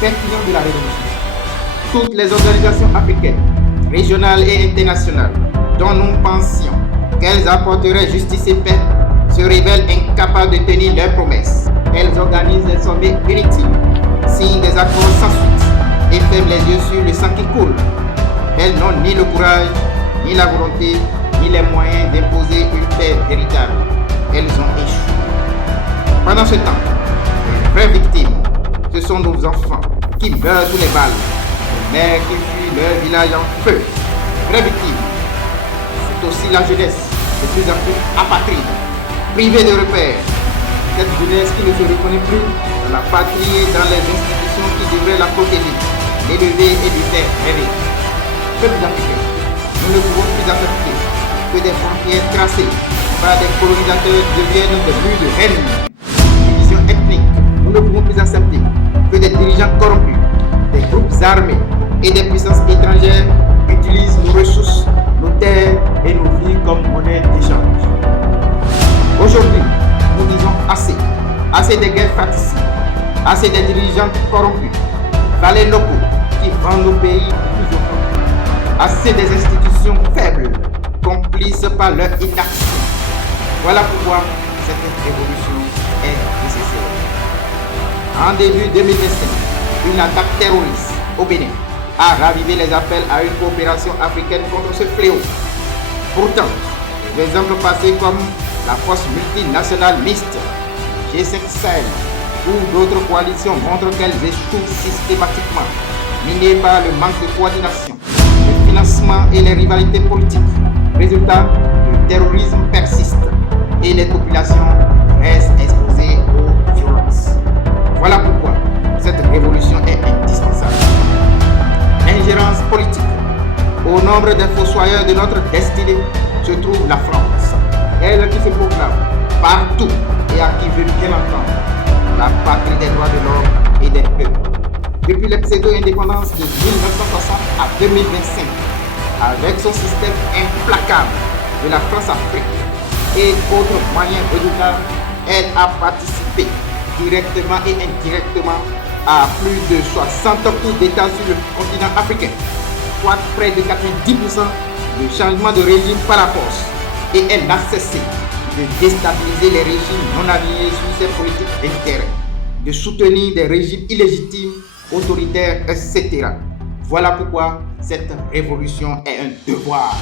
pertinent de la révolution. Toutes les organisations africaines, régionales et internationales, dont nous pensions qu'elles apporteraient justice et paix, se révèlent incapables de tenir leurs promesses. Elles organisent des sommets inutiles, signent des accords sans suite et ferment les yeux sur le sang qui coule. Elles n'ont ni le courage, ni la volonté, ni les moyens d'imposer une paix véritable. Elles ont échoué. Pendant ce temps, les vraies victimes, ce sont nos enfants qui meurent sous les balles, les mères qui fuient leur village en feu. Les vraies victimes, c'est aussi la jeunesse, de plus en plus apatride, privée de repères. Cette jeunesse qui ne se reconnaît plus dans la patrie et dans les institutions qui devraient la protéger, l'élever et lui faire rêver. Peuples africains, nous ne pouvons plus accepter que des frontières tracées par des colonisateurs deviennent des murs de haine. Division ethnique, nous ne pouvons plus accepter que des dirigeants corrompus, des groupes armés et des puissances étrangères utilisent nos ressources, nos terres et nos vies comme monnaie d'échange. Aujourd'hui, nous disons assez des guerres fratricides, assez des dirigeants corrompus, valets locaux qui vendent nos pays plus au fond, assez des institutions faibles, complices par leur inaction. Voilà pourquoi cette révolution est nécessaire. En début 2025, une attaque terroriste au Bénin a ravivé les appels à une coopération africaine contre ce fléau. Pourtant, des exemples passés comme la force multinationale mixte, G5 Sahel ou d'autres coalitions montrent qu'elles échouent systématiquement, minées par le manque de coordination, le financement et les rivalités politiques. Résultat, le terrorisme persiste et les populations restent exposées aux violences. Voilà pourquoi cette révolution est indispensable. Ingérence politique. Au nombre des fossoyeurs de notre destinée se trouve la France, elle qui se proclame partout et à qui veut bien entendre la patrie des droits de l'homme et des peuples. Depuis les pseudo-indépendances de 1960 à 2025, avec son système implacable de la France-Afrique et autres moyens redoutables, elle a participé directement et indirectement à plus de 60 coups d'État sur le continent africain, soit près de 90% de changement de régime par la force. Et elle n'a cessé de déstabiliser les régimes non alignés sur ses politiques d'intérêt, de soutenir des régimes illégitimes, autoritaires, etc. Voilà pourquoi cette révolution est un devoir.